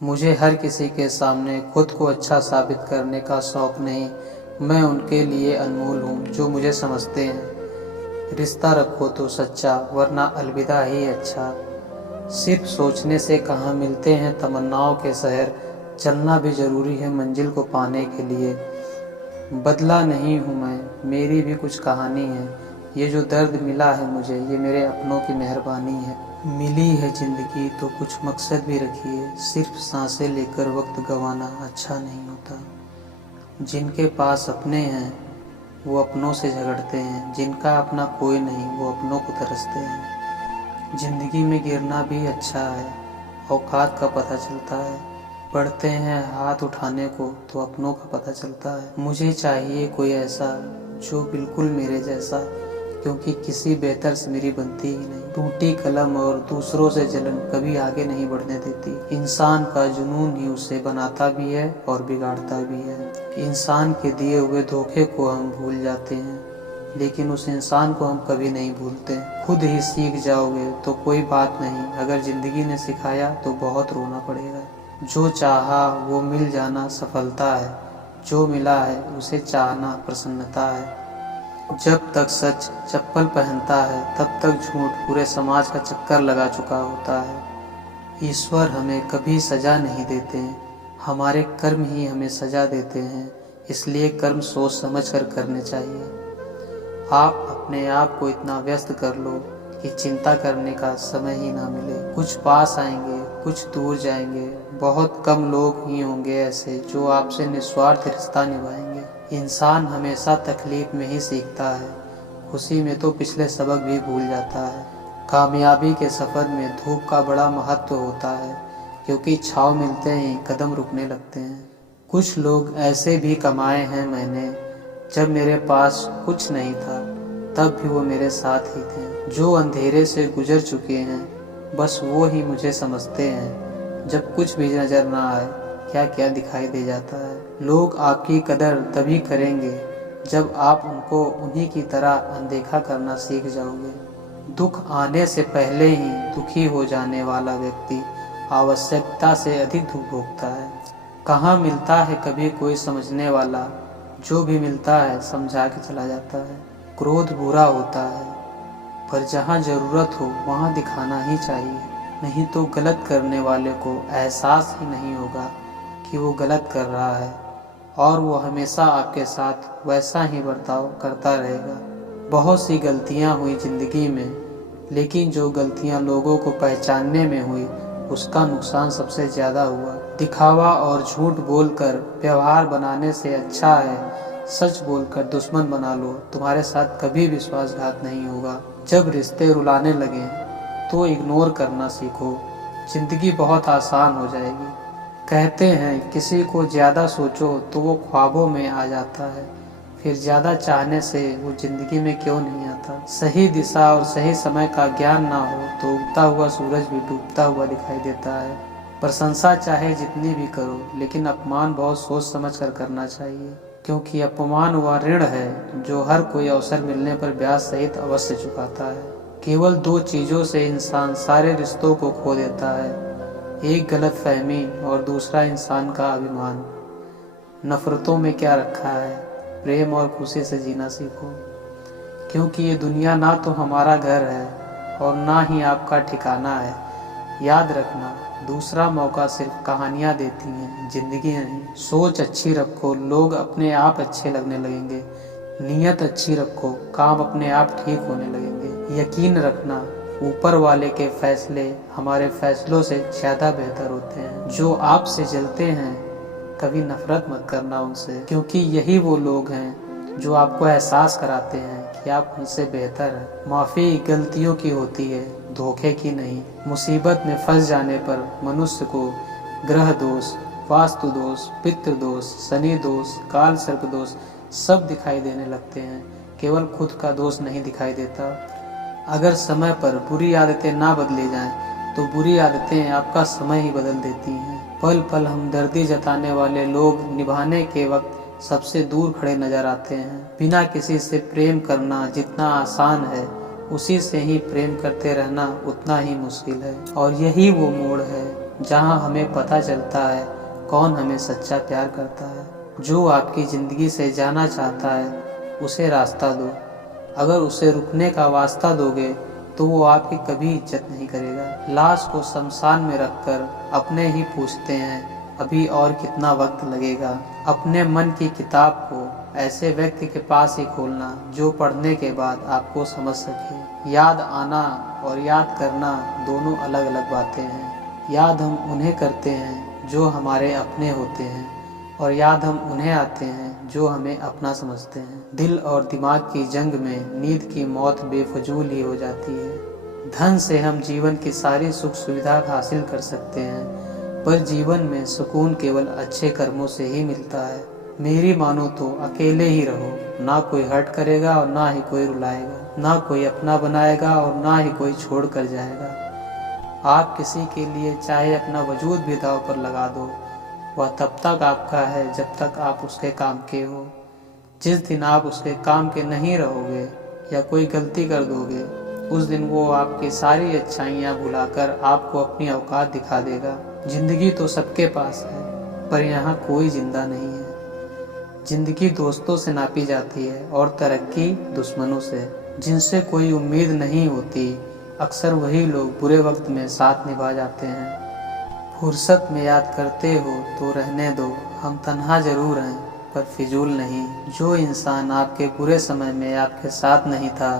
मुझे हर किसी के सामने खुद को अच्छा साबित करने का शौक नहीं। मैं उनके लिए अनमोल हूँ जो मुझे समझते हैं। रिश्ता रखो तो सच्चा, वरना अलविदा ही अच्छा। सिर्फ सोचने से कहाँ मिलते हैं तमन्नाओं के शहर। चलना भी जरूरी है मंजिल को पाने के लिए। बदला नहीं हूँ मैं, मेरी भी कुछ कहानी है। ये जो दर्द मिला है मुझे, ये मेरे अपनों की मेहरबानी है। मिली है जिंदगी तो कुछ मकसद भी रखिए। सिर्फ सांसें लेकर वक्त गंवाना अच्छा नहीं होता। जिनके पास अपने हैं वो अपनों से झगड़ते हैं। जिनका अपना कोई नहीं वो अपनों को तरसते हैं। जिंदगी में गिरना भी अच्छा है, औकात का पता चलता है। पढ़ते हैं हाथ उठाने को तो अपनों का पता चलता है। मुझे चाहिए कोई ऐसा जो बिल्कुल मेरे जैसा, क्योंकि किसी बेहतर से मेरी बनती ही नहीं। टूटी कलम और दूसरों से जलन कभी आगे नहीं बढ़ने देती। इंसान का जुनून ही उसे बनाता भी है और बिगाड़ता भी है। इंसान के दिए हुए धोखे को हम भूल जाते हैं, लेकिन उस इंसान को हम कभी नहीं भूलते। खुद ही सीख जाओगे तो कोई बात नहीं, अगर जिंदगी ने सिखाया तो बहुत रोना पड़ेगा। जो चाहा वो मिल जाना सफलता है, जो मिला है उसे चाहना प्रसन्नता है। जब तक सच चप्पल पहनता है तब तक झूठ पूरे समाज का चक्कर लगा चुका होता है। ईश्वर हमें कभी सजा नहीं देते, हमारे कर्म ही हमें सजा देते हैं। इसलिए कर्म सोच समझ कर करने चाहिए। आप अपने आप को इतना व्यस्त कर लो कि चिंता करने का समय ही ना मिले। कुछ पास आएंगे, कुछ दूर जाएंगे। बहुत कम लोग ही होंगे ऐसे जो आपसे निस्वार्थ रिश्ता निभाएंगे। इंसान हमेशा तकलीफ में ही सीखता है, खुशी में तो पिछले सबक भी भूल जाता है। कामयाबी के सफ़र में धूप का बड़ा महत्व होता है, क्योंकि छाँव मिलते ही कदम रुकने लगते हैं। कुछ लोग ऐसे भी कमाए हैं मैंने, जब मेरे पास कुछ नहीं था तब भी वो मेरे साथ ही थे। जो अंधेरे से गुजर चुके हैं बस वो ही मुझे समझते हैं। जब कुछ भी नज़र ना आए क्या क्या दिखाई दे जाता है। लोग आपकी कदर तभी करेंगे जब आप उनको उन्हीं की तरह अनदेखा करना सीख जाओगे। दुख आने से पहले ही दुखी हो जाने वाला व्यक्ति आवश्यकता से अधिक दुख भोगता है। कहाँ मिलता है कभी कोई समझने वाला, जो भी मिलता है समझा के चला जाता है। क्रोध बुरा होता है, पर जहाँ ज़रूरत हो वहाँ दिखाना ही चाहिए, नहीं तो गलत करने वाले को एहसास ही नहीं होगा कि वो गलत कर रहा है, और वो हमेशा आपके साथ वैसा ही बर्ताव करता रहेगा। बहुत सी गलतियाँ हुई ज़िंदगी में, लेकिन जो गलतियाँ लोगों को पहचानने में हुई उसका नुकसान सबसे ज़्यादा हुआ। दिखावा और झूठ बोलकर व्यवहार बनाने से अच्छा है सच बोलकर दुश्मन बना लो, तुम्हारे साथ कभी विश्वासघात नहीं होगा। जब रिश्ते रुलाने लगे तो इग्नोर करना सीखो, जिंदगी बहुत आसान हो जाएगी। कहते हैं किसी को ज़्यादा सोचो तो वो ख्वाबों में आ जाता है, फिर ज़्यादा चाहने से वो ज़िंदगी में क्यों नहीं आता। सही दिशा और सही समय का ज्ञान ना हो तो उगता हुआ सूरज भी डूबता हुआ दिखाई देता है। प्रशंसा चाहे जितनी भी करो, लेकिन अपमान बहुत सोच समझ कर करना चाहिए, क्योंकि अपमान वह ऋण है जो हर कोई अवसर मिलने पर ब्याज सहित अवश्य चुकाता है। केवल दो चीज़ों से इंसान सारे रिश्तों को खो देता है, एक गलतफहमी और दूसरा इंसान का अभिमान। नफरतों में क्या रखा है, प्रेम और खुशी से जीना सीखो, क्योंकि ये दुनिया ना तो हमारा घर है और ना ही आपका ठिकाना है। याद रखना, दूसरा मौका सिर्फ कहानियाँ देती हैं, जिंदगी नहीं। सोच अच्छी रखो, लोग अपने आप अच्छे लगने लगेंगे। नीयत अच्छी रखो, काम अपने आप ठीक होने लगेंगे। यकीन रखना, ऊपर वाले के फैसले हमारे फैसलों से ज़्यादा बेहतर होते हैं। जो आपसे जलते हैं कभी नफरत मत करना उनसे, क्योंकि यही वो लोग हैं जो आपको एहसास कराते हैं कि आप उनसे बेहतर हैं। माफ़ी गलतियों की होती है, धोखे की नहीं। मुसीबत में फंस जाने पर मनुष्य को ग्रह दोष, वास्तु दोष, पितृ दोष, शनि दोष, काल सर्प दोष सब दिखाई देने लगते हैं, केवल खुद का दोष नहीं दिखाई देता। अगर समय पर बुरी आदतें ना बदली जाएं तो बुरी आदतें आपका समय ही बदल देती हैं। पल पल हमदर्दी जताने वाले लोग निभाने के वक्त सबसे दूर खड़े नजर आते हैं। बिना किसी से प्रेम करना जितना आसान है, उसी से ही प्रेम करते रहना उतना ही मुश्किल है। और यही वो मोड़ है जहाँ हमें पता चलता है कौन हमें सच्चा प्यार करता है। जो आपकी ज़िंदगी से जाना चाहता है उसे रास्ता दो, अगर उसे रुकने का वास्ता दोगे तो वो आपकी कभी इज्जत नहीं करेगा। लाश को शमशान में रखकर अपने ही पूछते हैं अभी और कितना वक्त लगेगा। अपने मन की किताब को ऐसे व्यक्ति के पास ही खोलना जो पढ़ने के बाद आपको समझ सके। याद आना और याद करना दोनों अलग अलग बातें हैं। याद हम उन्हें करते हैं जो हमारे अपने होते हैं, और याद हम उन्हें आते हैं जो हमें अपना समझते हैं। दिल और दिमाग की जंग में नींद की मौत बेफजूल ही हो जाती है। धन से हम जीवन की सारी सुख सुविधा हासिल कर सकते हैं, पर जीवन में सुकून केवल अच्छे कर्मों से ही मिलता है। मेरी मानो तो अकेले ही रहो, ना कोई हर्ट करेगा और ना ही कोई रुलाएगा, ना कोई अपना बनाएगा और ना ही कोई छोड़ कर जाएगा। आप किसी के लिए चाहे अपना वजूद भी दांव पर लगा दो, वह तब तक आपका है जब तक आप उसके काम के हो। जिस दिन आप उसके काम के नहीं रहोगे या कोई गलती कर दोगे, उस दिन वो आपकी सारी अच्छाइयाँ भुलाकर आपको अपनी औकात दिखा देगा। जिंदगी तो सबके पास है, पर यहाँ कोई जिंदा नहीं है। जिंदगी दोस्तों से नापी जाती है और तरक्की दुश्मनों से। जिनसे कोई उम्मीद नहीं होती, अक्सर वही लोग बुरे वक्त में साथ निभा जाते हैं। फुर्सत में याद करते हो तो रहने दो, हम तन्हा जरूर हैं पर फिजूल नहीं। जो इंसान आपके बुरे समय में आपके साथ नहीं था,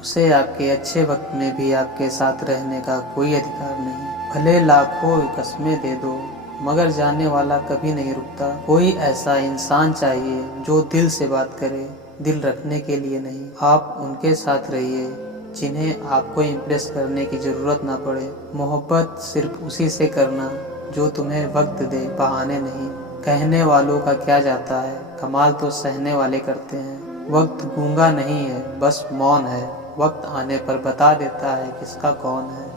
उसे आपके अच्छे वक्त में भी आपके साथ रहने का कोई अधिकार नहीं। भले लाखों कस्में दे दो, मगर जाने वाला कभी नहीं रुकता। कोई ऐसा इंसान चाहिए जो दिल से बात करे, दिल रखने के लिए नहीं। आप उनके साथ रहिए जिन्हें आपको इम्प्रेस करने की ज़रूरत ना पड़े। मोहब्बत सिर्फ उसी से करना जो तुम्हें वक्त दे, बहाने नहीं। कहने वालों का क्या जाता है, कमाल तो सहने वाले करते हैं। वक्त गूंगा नहीं है, बस मौन है। वक्त आने पर बता देता है किसका कौन है।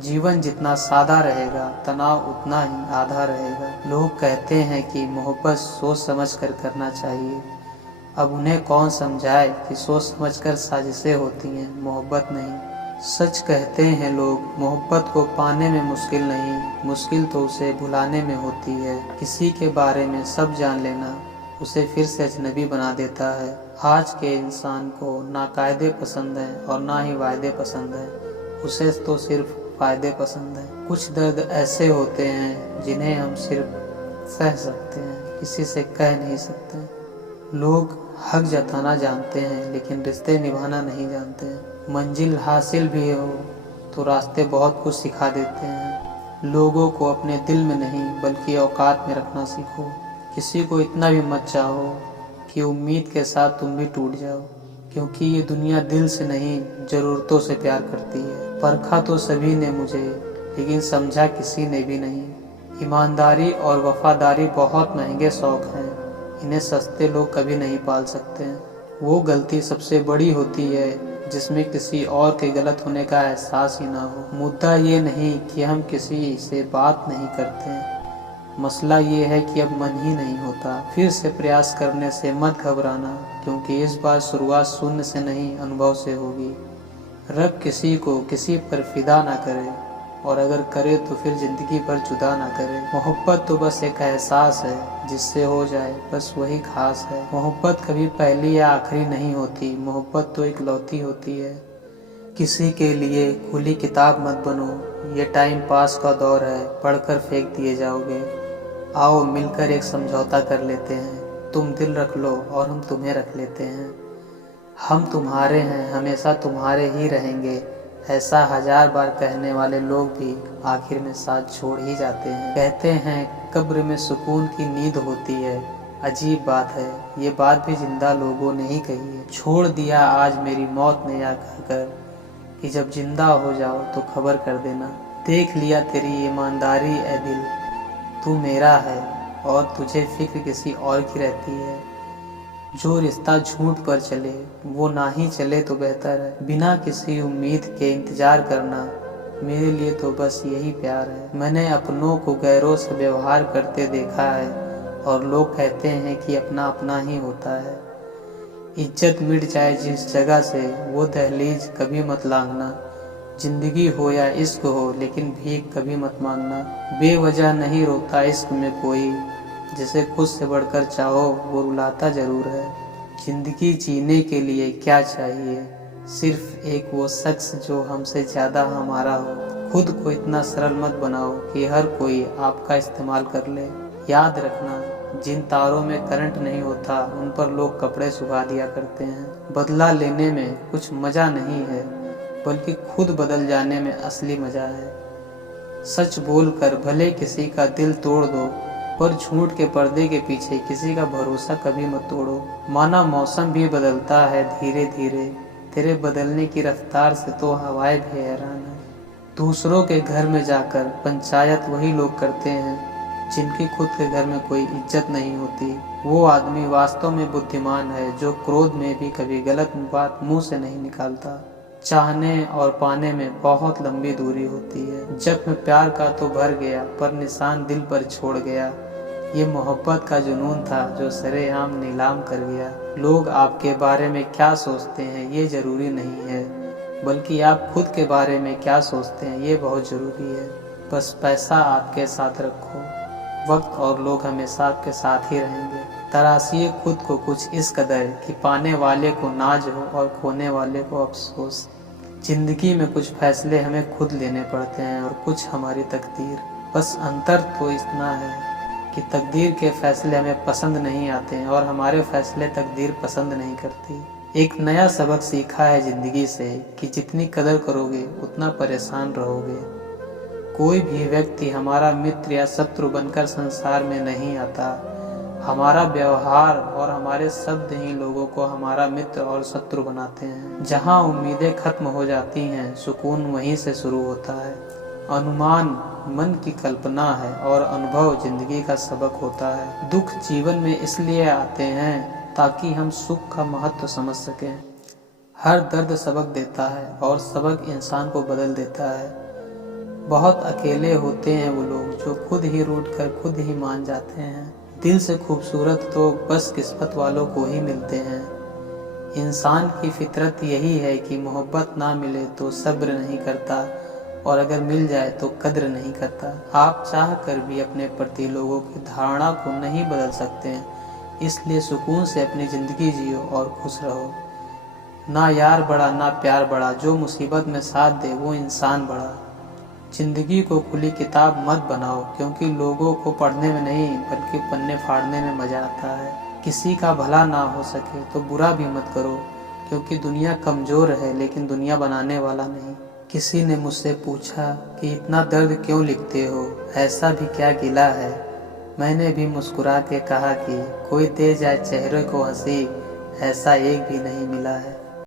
जीवन जितना सादा रहेगा, तनाव उतना ही आधा रहेगा। लोग कहते हैं कि मोहब्बत सोच समझ कर करना चाहिए। अब उन्हें कौन समझाए कि सोच समझकर साजिशें होती हैं, मोहब्बत नहीं। सच कहते हैं लोग, मोहब्बत को पाने में मुश्किल नहीं, मुश्किल तो उसे भुलाने में होती है। किसी के बारे में सब जान लेना उसे फिर से अजनबी बना देता है। आज के इंसान को ना कायदे पसंद हैं और ना ही वायदे पसंद हैं, उसे तो सिर्फ फायदे पसंद हैं। कुछ दर्द ऐसे होते हैं जिन्हें हम सिर्फ सह सकते हैं, किसी से कह नहीं सकते। लोग हक जताना जानते हैं लेकिन रिश्ते निभाना नहीं जानते हैं। मंजिल हासिल भी हो तो रास्ते बहुत कुछ सिखा देते हैं। लोगों को अपने दिल में नहीं बल्कि औकात में रखना सीखो। किसी को इतना भी मत चाहो कि उम्मीद के साथ तुम भी टूट जाओ, क्योंकि ये दुनिया दिल से नहीं ज़रूरतों से प्यार करती है। परखा तो सभी ने मुझे, लेकिन समझा किसी ने भी नहीं। ईमानदारी और वफादारी बहुत महंगे शौक़ हैं, इन्हें सस्ते लोग कभी नहीं पाल सकते हैं। वो गलती सबसे बड़ी होती है जिसमें किसी और के गलत होने का एहसास ही ना हो। मुद्दा ये नहीं कि हम किसी से बात नहीं करते हैं, मसला ये है कि अब मन ही नहीं होता। फिर से प्रयास करने से मत घबराना, क्योंकि इस बार शुरुआत शून्य से नहीं अनुभव से होगी। रब किसी को किसी पर फिदा ना करे, और अगर करे तो फिर जिंदगी भर जुदा ना करे। मोहब्बत तो बस एक एहसास है, जिससे हो जाए बस वही खास है। मोहब्बत कभी पहली या आखिरी नहीं होती, मोहब्बत तो इकलौती होती है। किसी के लिए खुली किताब मत बनो, ये टाइम पास का दौर है, पढ़कर फेंक दिए जाओगे। आओ मिलकर एक समझौता कर लेते हैं, तुम दिल रख लो और हम तुम्हें रख लेते हैं। हम तुम्हारे हैं, हमेशा तुम्हारे ही रहेंगे, ऐसा 1000 बार कहने वाले लोग भी आखिर में साथ छोड़ ही जाते हैं। कहते हैं कब्र में सुकून की नींद होती है, अजीब बात है, ये बात भी जिंदा लोगों ने ही कही है। छोड़ दिया आज मेरी मौत ने या कहकर कि जब जिंदा हो जाओ तो खबर कर देना। देख लिया तेरी ईमानदारी ए दिल, तू मेरा है और तुझे फिक्र किसी और की रहती है। जो रिश्ता झूठ पर चले वो ना ही चले तो बेहतर है। बिना किसी उम्मीद के इंतजार करना मेरे लिए तो बस यही प्यार है। मैंने अपनों को गैरों से व्यवहार करते देखा है, और लोग कहते हैं कि अपना अपना ही होता है। इज्जत मिट जाए जिस जगह से वो दहलीज कभी मत लांघना, जिंदगी हो या इश्क हो, लेकिन भीख कभी मत मांगना। बेवजह नहीं रोता इश्क में कोई, जिसे खुद से बढ़कर चाहो वो रुलाता जरूर है। जिंदगी जीने के लिए क्या चाहिए? सिर्फ एक वो शख्स जो हमसे ज्यादा हमारा हो। खुद को इतना सरल मत बनाओ कि हर कोई आपका इस्तेमाल कर ले। याद रखना, जिन तारों में करंट नहीं होता उन पर लोग कपड़े सुखा दिया करते हैं। बदला लेने में कुछ मजा नहीं है, बल्कि खुद बदल जाने में असली मजा है। सच बोलकर भले किसी का दिल तोड़ दो, पर झूठ के पर्दे के पीछे किसी का भरोसा कभी मत तोड़ो। माना मौसम भी बदलता है धीरे धीरे, तेरे बदलने की रफ्तार से तो हवाएं भी हैरान है। दूसरों के घर में जाकर पंचायत वही लोग करते हैं जिनकी खुद के घर में कोई इज्जत नहीं होती। वो आदमी वास्तव में बुद्धिमान है जो क्रोध में भी कभी गलत बात मुंह से नहीं निकालता। चाहने और पाने में बहुत लंबी दूरी होती है। जख्म प्यार का तो भर गया, पर निशान दिल पर छोड़ गया। ये मोहब्बत का जुनून था जो सरेआम नीलाम कर गया। लोग आपके बारे में क्या सोचते हैं ये जरूरी नहीं है, बल्कि आप खुद के बारे में क्या सोचते हैं ये बहुत जरूरी है। बस पैसा आपके साथ रखो, वक्त और लोग हमेशा आपके साथ ही रहेंगे। तराशिए खुद को कुछ इस कदर कि पाने वाले को नाज हो और खोने वाले को अफसोस। जिंदगी में कुछ फैसले हमें खुद लेने पड़ते हैं और कुछ हमारी तकदीर। बस अंतर तो इतना है कि तकदीर के फैसले हमें पसंद नहीं आते हैं और हमारे फैसले तकदीर पसंद नहीं करती। एक नया सबक सीखा है जिंदगी से कि जितनी कदर करोगे उतना परेशान रहोगे। कोई भी व्यक्ति हमारा मित्र या शत्रु बनकर संसार में नहीं आता। हमारा व्यवहार और हमारे शब्द ही लोगों को हमारा मित्र और शत्रु बनाते हैं। जहाँ उम्मीदें खत्म हो जाती हैं, सुकून वहीं से शुरू होता है। अनुमान मन की कल्पना है और अनुभव जिंदगी का सबक होता है। दुख जीवन में इसलिए आते हैं ताकि हम सुख का महत्व समझ सकें। हर दर्द सबक देता है और सबक इंसान को बदल देता है। बहुत अकेले होते हैं वो लोग जो खुद ही रूठ कर खुद ही मान जाते हैं। दिल से खूबसूरत तो बस किस्मत वालों को ही मिलते हैं। इंसान की फितरत यही है कि मोहब्बत ना मिले तो सब्र नहीं करता, और अगर मिल जाए तो कद्र नहीं करता। आप चाह कर भी अपने प्रति लोगों की धारणा को नहीं बदल सकते हैं, इसलिए सुकून से अपनी जिंदगी जियो और खुश रहो। ना यार बड़ा ना प्यार बड़ा, जो मुसीबत में साथ दे वो इंसान बड़ा। जिंदगी को खुली किताब मत बनाओ, क्योंकि लोगों को पढ़ने में नहीं बल्कि पन्ने फाड़ने में मजा आता है। किसी का भला ना हो सके तो बुरा भी मत करो, क्योंकि दुनिया कमजोर है लेकिन दुनिया बनाने वाला नहीं। किसी ने मुझसे पूछा कि इतना दर्द क्यों लिखते हो, ऐसा भी क्या गिला है? मैंने भी मुस्कुरा के कहा कि कोई दे जाए चेहरे को हंसी, ऐसा एक भी नहीं मिला है।